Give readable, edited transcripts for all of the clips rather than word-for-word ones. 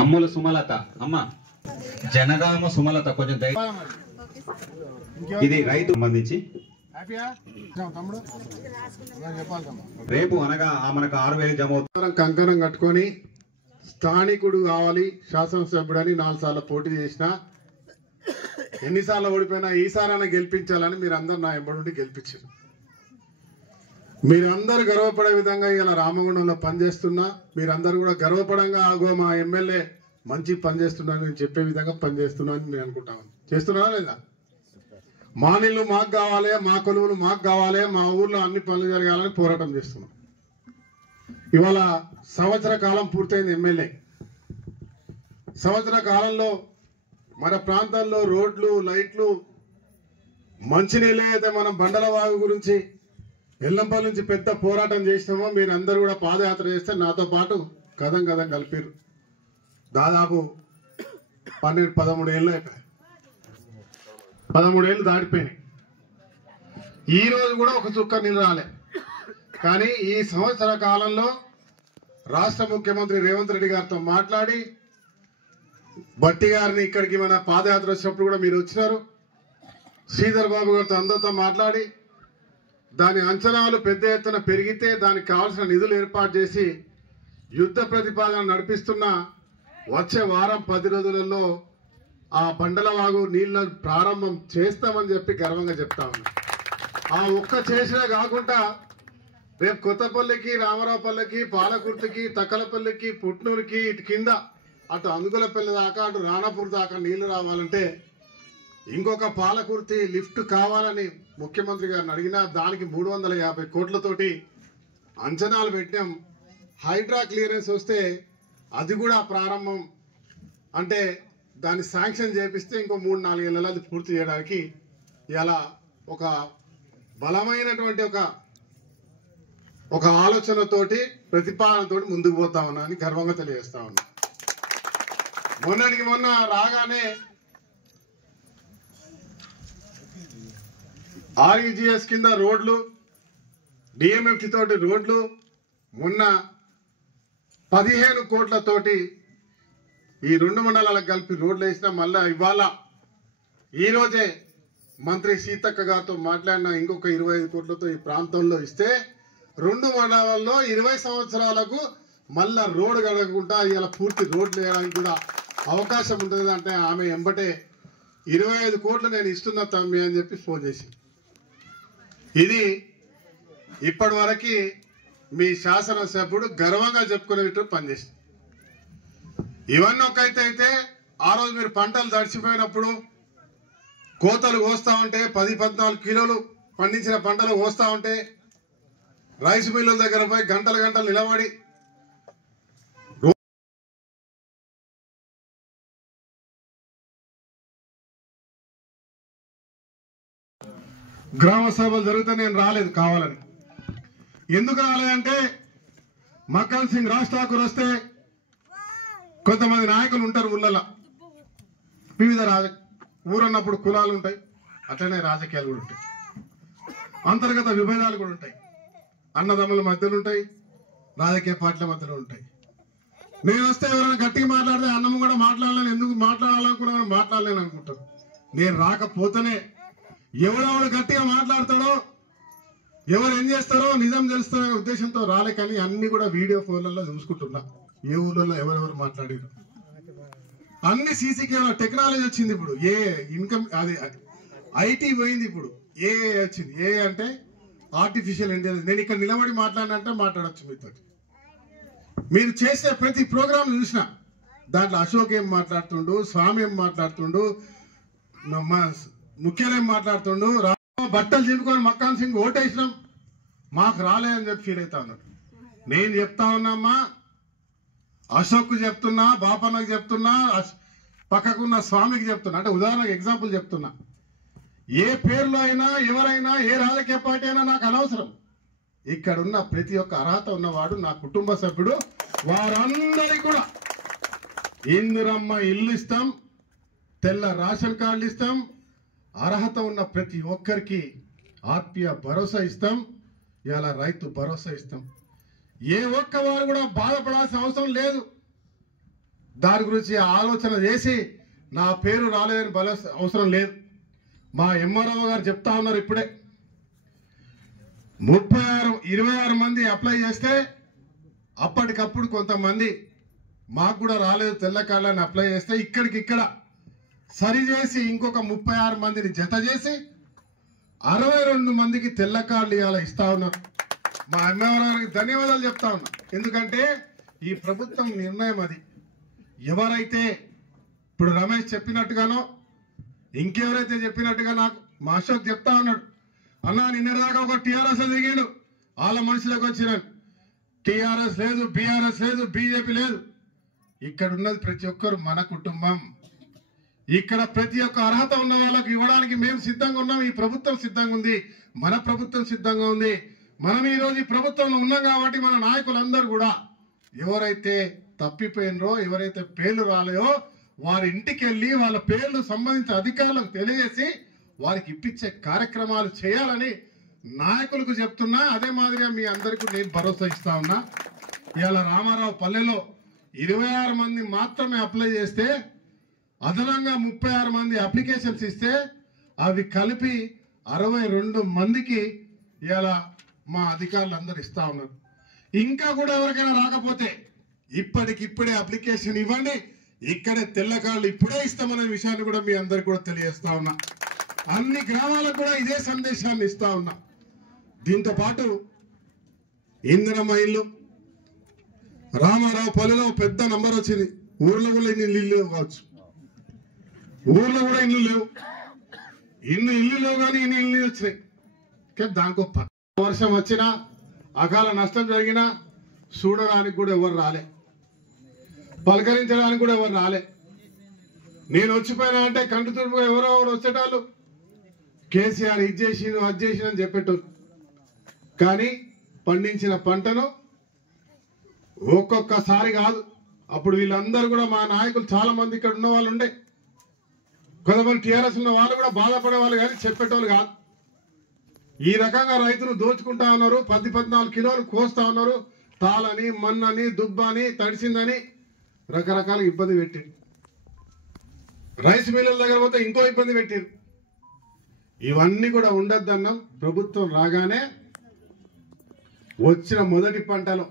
అమ్ముల సుమలత అమ్మ జనగామ సుమలత కొంచెం ఇది రైతు సంబంధించి రేపు అనగా మనకు 6,000 జమ అవుతుంది. కంకణం కట్టుకొని స్థానికుడు కావాలి శాసనసభ్యుడని 4 సార్లు పోటీ చేసిన ఎన్నిసార్లు ఓడిపోయినా ఈసారైనా గెలిపించాలని మీరందరూ నా ఎంబడి గెలిపించారు. మీరందరూ గర్వపడే విధంగా ఇలా రామగుండంలో పనిచేస్తున్నా మీరందరూ కూడా గర్వపడంగా ఆగో మా ఎమ్మెల్యే మంచి పనిచేస్తున్నాను నేను చెప్పే విధంగా పనిచేస్తున్నాను నేను అనుకుంటాను. చేస్తున్నారా లేదా? మా నీళ్ళు మాకు కావాలి, మా కొలువులు మాకు కావాలి, మా ఊర్లో అన్ని పనులు జరగాలని పోరాటం చేస్తున్నాం. ఇవాళ సంవత్సర కాలం పూర్తయింది ఎమ్మెల్యే. సంవత్సర కాలంలో మన ప్రాంతాల్లో రోడ్లు, లైట్లు, మంచినీళ్ళు అయితే మనం బండలవాగు గురించి ఎల్లంపల్లి నుంచి పెద్ద పోరాటం చేసినామో మీరందరూ కూడా పాదయాత్ర చేస్తే నాతో పాటు కథం కలిపారు. దాదాపు 12-13 ఏళ్ళు అయిపోయాయి. 13 ఏళ్ళు దాటిపోయినాయి. ఈ రోజు కూడా ఒక చుక్క నీళ్ళు రాలే. కానీ ఈ సంవత్సర కాలంలో రాష్ట్ర ముఖ్యమంత్రి రేవంత్ రెడ్డి గారితో మాట్లాడి బట్టి గారిని ఇక్కడికి మన పాదయాత్ర వచ్చినప్పుడు కూడా మీరు వచ్చినారు. శ్రీధర్ బాబు గారితో అందరితో మాట్లాడి దాని అంచనాలు పెద్ద ఎత్తున పెరిగితే దానికి కావాల్సిన నిధులు ఏర్పాటు చేసి యుద్ధ ప్రతిపాదన నడిపిస్తున్న వచ్చే వారం 10 రోజులలో ఆ బండలవాగు నీళ్ళ ప్రారంభం చేస్తామని చెప్పి గర్వంగా చెప్తా ఉన్నా. ఆ ఒక్క చేసినా కాకుండా రేపు కొత్తపల్లికి, రామరావుపల్లికి, పాలకుర్తికి, తక్కలపల్లికి, పుట్నూరుకి, ఇటు కింద అటు అందుగులపల్లి దాకా అటు రాణాపూర్ దాకా నీళ్లు రావాలంటే ఇంకొక పాలకుర్తి లిఫ్ట్ కావాలని ముఖ్యమంత్రి గారిని అడిగినా దానికి 350 కోట్లతోటి అంచనాలు పెట్టాం. హైడ్రా క్లియరెన్స్ వస్తే అది కూడా ప్రారంభం అంటే దాన్ని శాంక్షన్ చేపిస్తే ఇంకో 3-4 ఏళ్ళలో అది పూర్తి చేయడానికి ఇలా ఒక బలమైనటువంటి ఒక ఆలోచనతోటి ప్రతిపాదనతోటి ముందుకు పోతా ఉన్నా అని గర్వంగా తెలియజేస్తా ఉన్నా. మొన్నటికి మొన్న రాగానే REGS కింద రోడ్లు, DMFT తోటి రోడ్లు మొన్న 15 కోట్లతోటి ఈ 2 మండలాలకు కలిపి రోడ్లు వేసినా. మళ్ళా ఇవాళ ఈరోజే మంత్రి సీతక్క గారితో మాట్లాడిన ఇంకొక 25 కోట్లతో ఈ ప్రాంతంలో ఇస్తే 2 మండలాల్లో 20 సంవత్సరాలకు మళ్ళా రోడ్డు కడగకుండా ఇలా పూర్తి రోడ్లు వేయడానికి కూడా అవకాశం ఉంటుంది. అంటే ఆమె ఎంబటే 25 కోట్లు నేను ఇస్తున్నా తమ్మి అని చెప్పి ఫోన్ చేసి ఇది ఇప్పటి వరకు మీ శాసనసభ్యుడు గర్వంగా చెప్పుకునేట్టు పనిచేసింది. ఇవన్నీ అయితే ఆ రోజు మీరు పంటలు తడిచిపోయినప్పుడు కోతలు కోస్తా ఉంటే 10-14 కిలోలు పండించిన పంటలు కోస్తా ఉంటే రైస్ మిల్లుల దగ్గర పోయి గంటలు నిలబడి గ్రామ సభలు జరిగితే నేను రాలేదు కావాలని. ఎందుకు రాలేదంటే మక్కన్ సింగ్ రాజ్ ఠాకూర్ వస్తే కొంతమంది నాయకులు ఉంటారు ఊళ్ళలో, వివిధ ఊరన్నప్పుడు కులాలు ఉంటాయి, అట్లనే రాజకీయాలు కూడా ఉంటాయి, అంతర్గత విభేదాలు కూడా ఉంటాయి, అన్నదమ్ముల మధ్యలో ఉంటాయి, రాజకీయ పార్టీల మధ్యలో ఉంటాయి. నేను వస్తే ఎవరైనా గట్టిగా మాట్లాడితే అన్నం కూడా మాట్లాడలేను, ఎందుకు మాట్లాడాలనుకున్నా మాట్లాడలేను అనుకుంటారు. నేను రాకపోతేనే ఎవరెవరు గట్టిగా మాట్లాడతాడో ఎవరు ఏం చేస్తారో నిజం తెలుస్తారనే ఉద్దేశంతో రాలే. కానీ అన్ని కూడా వీడియో ఫోన్లలో చూసుకుంటున్నా ఏ ఊళ్ళలో ఎవరెవరు మాట్లాడారు. అన్ని సీసీ కెమెరా టెక్నాలజీ వచ్చింది. ఇప్పుడు ఏ ఇన్కమ్ అది IT పోయింది, ఇప్పుడు ఏ వచ్చింది. ఏ అంటే ఆర్టిఫిషియల్ ఇంటెలిజెన్స్. నేను ఇక్కడ నిలబడి మాట్లాడినంటే మాట్లాడచ్చు మీతో. మీరు చేసే ప్రతి ప్రోగ్రామ్ చూసిన దాంట్లో అశోక్ ఏం మాట్లాడుతుండు, స్వామి ఏం మాట్లాడుతుండు, ముఖ్యాలు ఏం మాట్లాడుతుండు, బట్టలు చింపుకొని మక్కాన్ సింగ్ ఓటేసినాం మాకు రాలేదని చెప్పి ఫీల్ అవుతా ఉన్నాడు. నేను చెప్తా ఉన్నామ్మా, అశోక్ చెప్తున్నా, బాపన్నకు చెప్తున్నా, పక్కకున్న స్వామికి చెప్తున్నా. అంటే ఉదాహరణకు ఎగ్జాంపుల్ చెప్తున్నా. ఏ పేర్లో అయినా ఎవరైనా ఏ రాజకీయ పార్టీ అయినా నాకు అనవసరం. ఇక్కడ ఉన్న ప్రతి ఒక్క అర్హత ఉన్నవాడు నా కుటుంబ సభ్యుడు. వారందరికీ కూడా ఇందిరమ్మ ఇల్లు ఇస్తాం, తెల్ల రేషన్ కార్డులు ఇస్తాం, అర్హత ఉన్న ప్రతి ఒక్కరికి ఆత్మీయ భరోసా ఇస్తాం, ఇలా రైతు భరోసా ఇస్తాం. ఏ ఒక్క వారు కూడా బాధపడాల్సిన అవసరం లేదు. దాని గురించి ఆలోచన చేసి నా పేరు రాలేదని అవసరం లేదు. మా ఎంఆర్ఓ గారు చెప్తా ఉన్నారు ఇప్పుడే 26 మంది అప్లై చేస్తే అప్పటికప్పుడు కొంతమంది మాకు కూడా రాలేదు తెల్ల కార్డులని అప్లై చేస్తే ఇక్కడికిక్కడ సరి చేసి ఇంకొక 36 మందిని జత చేసి 62 మందికి తెల్ల కార్డులు ఇస్తా ఉన్నారు. మా ఎంఆర్ఓ గారికి ధన్యవాదాలు చెప్తా ఉన్నా. ఎందుకంటే ఈ ప్రభుత్వం నిర్ణయం అది. ఎవరైతే ఇప్పుడు రమేష్ చెప్పినట్టుగానో ఇంకెవరైతే చెప్పినట్టుగా నాకు మా అశోక్ చెప్తా ఉన్నాడు, అన్నా నిన్నదాకా ఒక టీఆర్ఎస్ దిగిండు, వాళ్ళ మనుషులకు వచ్చినాను. టీఆర్ఎస్ లేదు, బీఆర్ఎస్ లేదు, బీజేపీ లేదు. ఇక్కడ ఉన్నది ప్రతి ఒక్కరు మన కుటుంబం. ఇక్కడ ప్రతి ఒక్క అర్హత ఉన్న వాళ్ళకు ఇవ్వడానికి మేము సిద్ధంగా ఉన్నాం. ఈ ప్రభుత్వం సిద్ధంగా ఉంది, మన ప్రభుత్వం సిద్ధంగా ఉంది. మనం ఈరోజు ఈ ప్రభుత్వంలో ఉన్నాం కాబట్టి మన నాయకులందరూ కూడా ఎవరైతే తప్పిపోయినరో, ఎవరైతే పేర్లు రాలేయో వారి ఇంటికి వెళ్ళి వాళ్ళ పేర్లు సంబంధించిన అధికారులకు తెలియజేసి వారికి ఇప్పించే కార్యక్రమాలు చేయాలని నాయకులకు చెప్తున్నా. అదే మాదిరిగా మీ అందరికీ నేను భరోసా ఇస్తా ఉన్నా. ఇవాళ రామారావు పల్లెలో 26 మంది మాత్రమే అప్లై చేస్తే అదనంగా 36 మంది అప్లికేషన్స్ ఇస్తే అవి కలిపి 62 మందికి ఇవాళ మా అధికారులు అందరు ఇస్తా ఉన్నారు. ఇంకా కూడా ఎవరికైనా రాకపోతే ఇప్పటికిప్పుడే అప్లికేషన్ ఇవ్వండి, ఇక్కడే తెల్ల కార్డులు ఇప్పుడే ఇస్తామనే విషయాన్ని కూడా మీ అందరికి కూడా తెలియజేస్తా ఉన్నా. అన్ని గ్రామాలకు కూడా ఇదే సందేశాన్ని ఇస్తా ఉన్నా. దీంతో పాటు ఇందిరమ్మ ఇల్లు రామారావు పల్లెలో పెద్ద నంబర్ వచ్చింది. ఊర్లో కూడా ఇన్ని ఇల్లు కావచ్చు, ఊర్లో కూడా ఇల్లు లేవు. ఇల్లు లేవు కానీ ఇన్ని ఇల్లు వచ్చినాయి. కానీ దానికో వర్షం వచ్చినా అకాల నష్టం జరిగినా చూడడానికి కూడా ఎవరు రాలే, పలకరించడానికి కూడా ఎవరు రాలే. నేను వచ్చిపోయినా అంటే కంటి తుడుపు ఎవరో వచ్చేటాళ్ళు కేసీఆర్ ఇది చేసి అది చేసి అని చెప్పేటోళ్ళు. కానీ పండించిన పంటను ఒక్కొక్కసారి కాదు, అప్పుడు వీళ్ళందరూ కూడా మా నాయకులు చాలా మంది ఇక్కడ ఉన్న వాళ్ళు ఉండే, కొంతమంది టీఆర్ఎస్ ఉన్న వాళ్ళు కూడా బాధపడే వాళ్ళు కానీ చెప్పేటోళ్ళు కాదు. ఈ రకంగా రైతులు దోచుకుంటా ఉన్నారు. 14 కిలోలు కోస్తా ఉన్నారు. తాళని, మన్నని, దుబ్బని, తడిసిందని రకరకాల ఇబ్బంది పెట్టింది. రైస్ మిల్లుల దగ్గర పోతే ఇంకో ఇబ్బంది పెట్టారు. ఇవన్నీ కూడా ఉండొద్దన్నాం. ప్రభుత్వం రాగానే వచ్చిన మొదటి పంటలో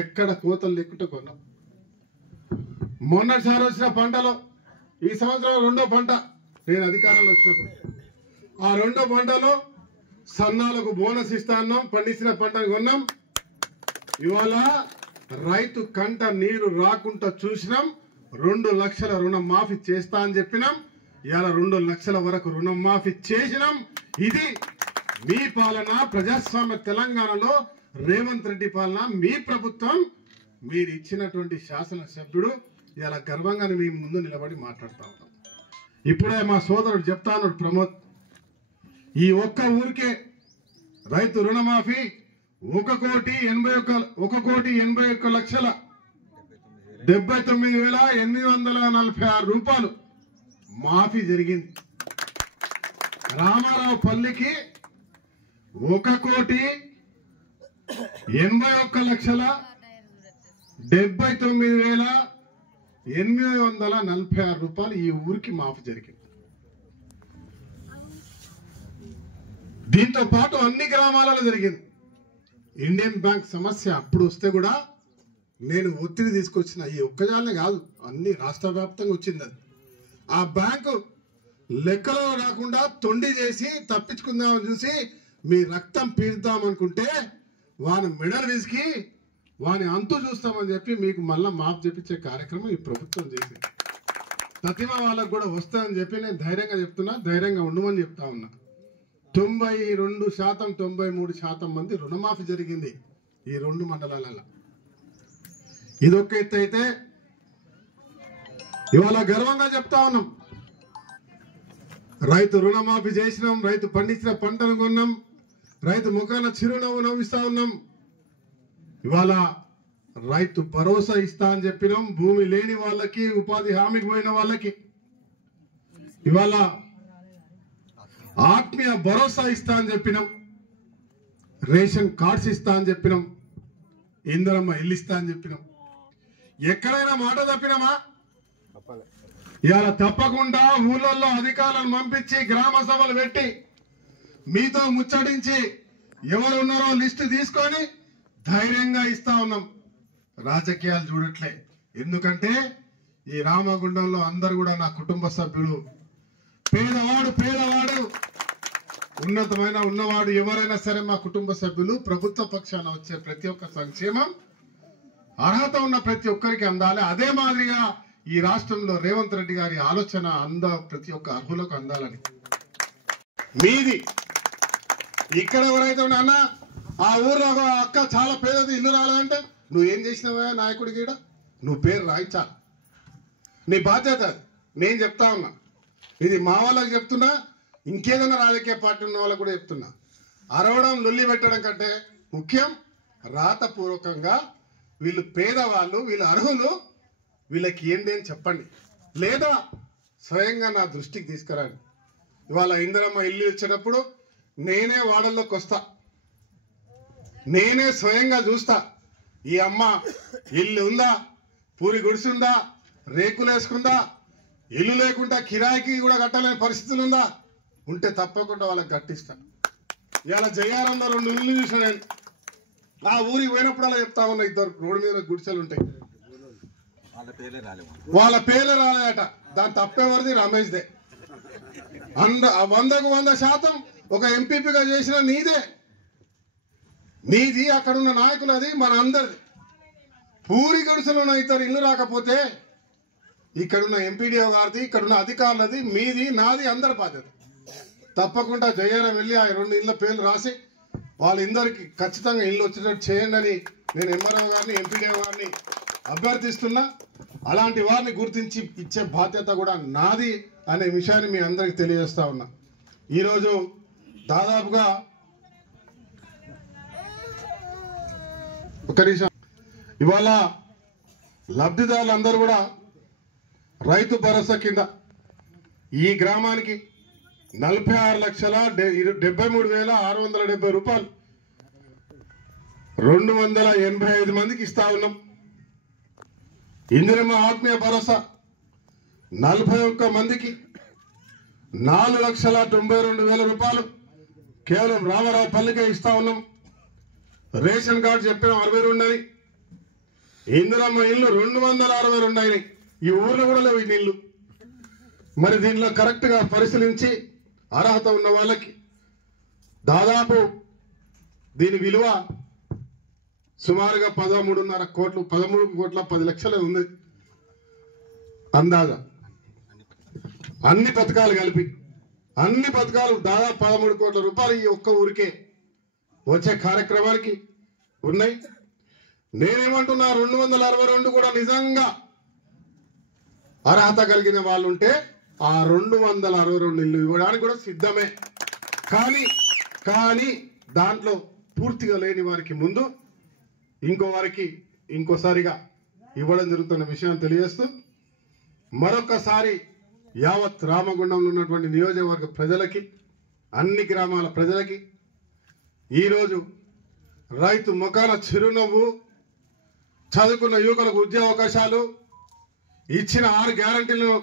ఎక్కడ కోతలు లెక్కుంటే కొన్నాం. మొన్నటిసారి వచ్చిన పంటలో ఈ సంవత్సరం రెండో పంట నేను అధికారంలో వచ్చినప్పుడు ఆ రెండో పంటలో సన్నాలకు బోనస్ ఇస్తా అన్నాం. పండించిన పంటను కొన్నాం. ఇవాళ రైతు కంట నీరు రాకుండా చూసినాం. 2 లక్షల రుణం మాఫీ చేస్తా అని చెప్పినాం. ఇవాళ 2 లక్షల వరకు రుణం మాఫీ చేసినాం. ఇది మీ పాలన, ప్రజాస్వామ్య తెలంగాణలో రేవంత్ రెడ్డి పాలన, మీ ప్రభుత్వం. మీరు ఇచ్చినటువంటి శాసనసభ్యుడు ఇలా గర్వంగా మీ ముందు నిలబడి మాట్లాడుతా ఉన్నాం. ఇప్పుడే మా సోదరుడు చెప్తా ఉన్నాడు ప్రమోద్, ఈ ఒక్క ఊరికే రైతు రుణమాఫీ 1,71,79,846 రూపాయలు మాఫీ జరిగింది. రామారావు పల్లికి 1,81,79,846 రూపాయలు ఈ ఊరికి మాఫీ జరిగింది. దీంతో పాటు అన్ని గ్రామాలలో జరిగింది. ఇండియన్ బ్యాంక్ సమస్య అప్పుడు వస్తే కూడా నేను ఒత్తిడి తీసుకొచ్చిన. ఈ ఒక్కజాలనే కాదు, అన్ని రాష్ట్ర వ్యాప్తంగా వచ్చింది. అది ఆ బ్యాంకు లెక్కలో రాకుండా తొండి చేసి తప్పించుకుందామని చూసి మీ రక్తం పీల్దామనుకుంటే వాని మెడల్ విసికి వాని అంతు చూస్తామని చెప్పి మీకు మళ్ళా మాఫ్ చేపించే కార్యక్రమం ఈ ప్రభుత్వం చేసింది. ప్రతిమ వాళ్ళకు కూడా వస్తుందని చెప్పి నేను ధైర్యంగా చెప్తున్నా. ధైర్యంగా ఉండమని చెప్తా ఉన్నా. 92%, 93% మంది రుణమాఫీ జరిగింది ఈ 2 మండలాలలో. ఇదొక ఎత్తు అయితే ఇవాళ గర్వంగా చెప్తా ఉన్నాం, రైతు రుణమాఫీ చేసినాం, రైతు పండించిన పంటను కొన్నాం, రైతు ముఖాన చిరునవ్వు నవ్విస్తా ఉన్నాం. ఇవాళ రైతు భరోసా ఇస్తా అని చెప్పినాం. భూమి లేని వాళ్ళకి, ఉపాధి హామీకి పోయిన వాళ్ళకి ఇవాళ ఆత్మీయ భరోసా ఇస్తా అని చెప్పినాం. రేషన్ కార్డ్స్ ఇస్తా అని చెప్పినాం. ఇందిరమ్మ ఇల్లు ఇస్తా అని చెప్పినాం. ఎక్కడైనా మాట తప్పినామా? ఇవాళ తప్పకుండా ఊళ్ళల్లో అధికారులను పంపించి గ్రామ సభలు పెట్టి మీతో ముచ్చటించి ఎవరున్నారో లిస్టు తీసుకొని ధైర్యంగా ఇస్తా ఉన్నాం. రాజకీయాలు చూడట్లే. ఎందుకంటే ఈ రామగుండంలో అందరు కూడా నా కుటుంబ సభ్యులు. పేదవాడు ఉన్నతమైన ఉన్నవాడు ఎవరైనా సరే మా కుటుంబ సభ్యులు. ప్రభుత్వ పక్షాన వచ్చే ప్రతి ఒక్క సంక్షేమం అర్హత ఉన్న ప్రతి ఒక్కరికి అందాలి. అదే మాదిరిగా ఈ రాష్ట్రంలో రేవంత్ రెడ్డి గారి ఆలోచన ప్రతి ఒక్క అర్హులకు అందాలని. మీది ఇక్కడ ఎవరైతే అన్న ఆ ఊర్లో అక్క చాలా పేదది, ఇల్లు రాలంటే నువ్వేం చేసినావా నాయకుడికి? నువ్వు పేరు రాయించాలి, నీ బాధ్యత అది. నేను చెప్తా ఉన్నా, ఇది మా వాళ్ళకి చెప్తున్నా, ఇంకేదైనా రాజకీయ పార్టీ ఉన్న వాళ్ళకు కూడా చెప్తున్నా. అరవడం లొల్లి పెట్టడం కంటే ముఖ్యం రాతపూర్వకంగా వీళ్ళు పేదవాళ్ళు, వీళ్ళు అర్హులు, వీళ్ళకి ఏంటి అని చెప్పండి, లేదా స్వయంగా నా దృష్టికి తీసుకురండి. ఇవాళ ఇందిరమ్మ ఇల్లు ఇచ్చేటప్పుడు నేనే వాడల్లోకి వస్తా, నేనే స్వయంగా చూస్తా. ఈ అమ్మ ఇల్లు ఉందా, పూరి గుడిసుందా, రేకులు వేసుకుందా, ఇల్లు లేకుండా కిరాయికి కూడా కట్టలేని పరిస్థితులు ఉందా, ఉంటే తప్పకుండా వాళ్ళకి కట్టిస్తా. ఇవాళ జయారంలో 2 ఇల్లు చూసిన నేను. ఆ ఊరికి పోయినప్పుడు అలా చెప్తా ఉన్నా, ఇద్దరు రోడ్డు మీద గుడిసెలు ఉంటాయి, వాళ్ళ పేర్లే రాలేదట. దాని తప్పేవరిది? రమేష్దే. 100% ఒక ఎంపీపీగా చేసిన నీది అక్కడున్న నాయకులది, మన అందరిది. పూరి గుడిసెలు ఉన్న ఇద్దరు ఇల్లు రాకపోతే ఇక్కడున్న ఎంపీడీఓ గారిది, ఇక్కడున్న అధికారులది, మీది, నాది, అందరి బాధ్యత. తప్పకుండా జయారం వెళ్ళి ఆ 2 ఇళ్ళ పేర్లు రాసి వాళ్ళందరికీ ఖచ్చితంగా ఇల్లు వచ్చేటట్టు చేయండి అని నేను ఎంఆర్ఓ గారిని, ఎంపీడీఓ గారిని అభ్యర్థిస్తున్నా. అలాంటి వారిని గుర్తించి ఇచ్చే బాధ్యత కూడా నాది అనే విషయాన్ని మీ అందరికి తెలియజేస్తా ఉన్నా. ఈరోజు దాదాపుగా ఒక నిమిషం, ఇవాళ లబ్ధిదారులందరూ కూడా రైతు భరోసా కింద ఈ గ్రామానికి 46,73,670 రూపాయలు 285 మందికి ఇస్తా ఉన్నాం. ఇందిరమ్మ ఆత్మీయ భరోసా 41 మందికి 4,92,000 రూపాయలు కేవలం రామారావు పల్లికే ఇస్తా ఉన్నాం. రేషన్ కార్డు చెప్పిన 62 అని, ఇందిరమ్మ ఇల్లు 262 అయినాయి. ఈ ఊర్లో కూడా లేవు ఈ నీళ్లు. మరి దీనిలో కరెక్ట్ గా పరిశీలించి అర్హత ఉన్న వాళ్ళకి దాదాపు దీని విలువ సుమారుగా 13.5 కోట్లు, 13,10,00,000 ఉంది అందాజా. అన్ని పథకాలు కలిపి అన్ని పథకాలు దాదాపు 13 కోట్ల రూపాయలు ఈ ఒక్క ఊరికే వచ్చే కార్యక్రమానికి ఉన్నాయి. నేనేమంటున్నా, 262 కూడా నిజంగా అర్హత కలిగిన వాళ్ళు ఉంటే ఆ 262 ఇల్లు ఇవ్వడానికి కూడా సిద్ధమే. కానీ దాంట్లో పూర్తిగా లేని వారికి ముందు ఇంకోసారిగా ఇవ్వడం జరుగుతున్న విషయాన్ని తెలియజేస్తూ, మరొకసారి యావత్ రామగుండంలో ఉన్నటువంటి నియోజకవర్గ ప్రజలకి, అన్ని గ్రామాల ప్రజలకి ఈరోజు రైతు ముఖాన చిరునవ్వు, చదువుకున్న యువకులకు ఉద్యోగ అవకాశాలు, ఇచ్చిన 6 గ్యారంటీలను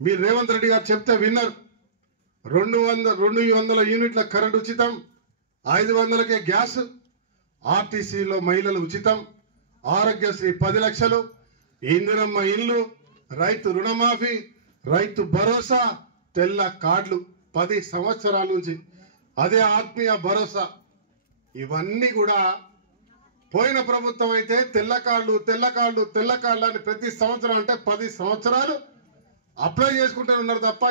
మీరు రేవంత్ రెడ్డి గారు చెప్తే విన్నారు. 200 యూనిట్ల కరెంట్ ఉచితం, 500కే గ్యాస్, ఆర్టీసీలో మహిళలు ఉచితం, ఆరోగ్యశ్రీ 10 లక్షలు, ఇందిరమ్మ ఇల్లు, రైతు రుణమాఫీ, రైతు భరోసా, తెల్ల కార్డులు 10 సంవత్సరాల నుంచి, అదే ఆత్మీయ భరోసా. ఇవన్నీ కూడా పోయిన ప్రభుత్వం అయితే తెల్ల కార్డులు అని ప్రతి సంవత్సరం అంటే 10 సంవత్సరాలు అప్లై చేసుకుంటూ ఉన్నారు తప్ప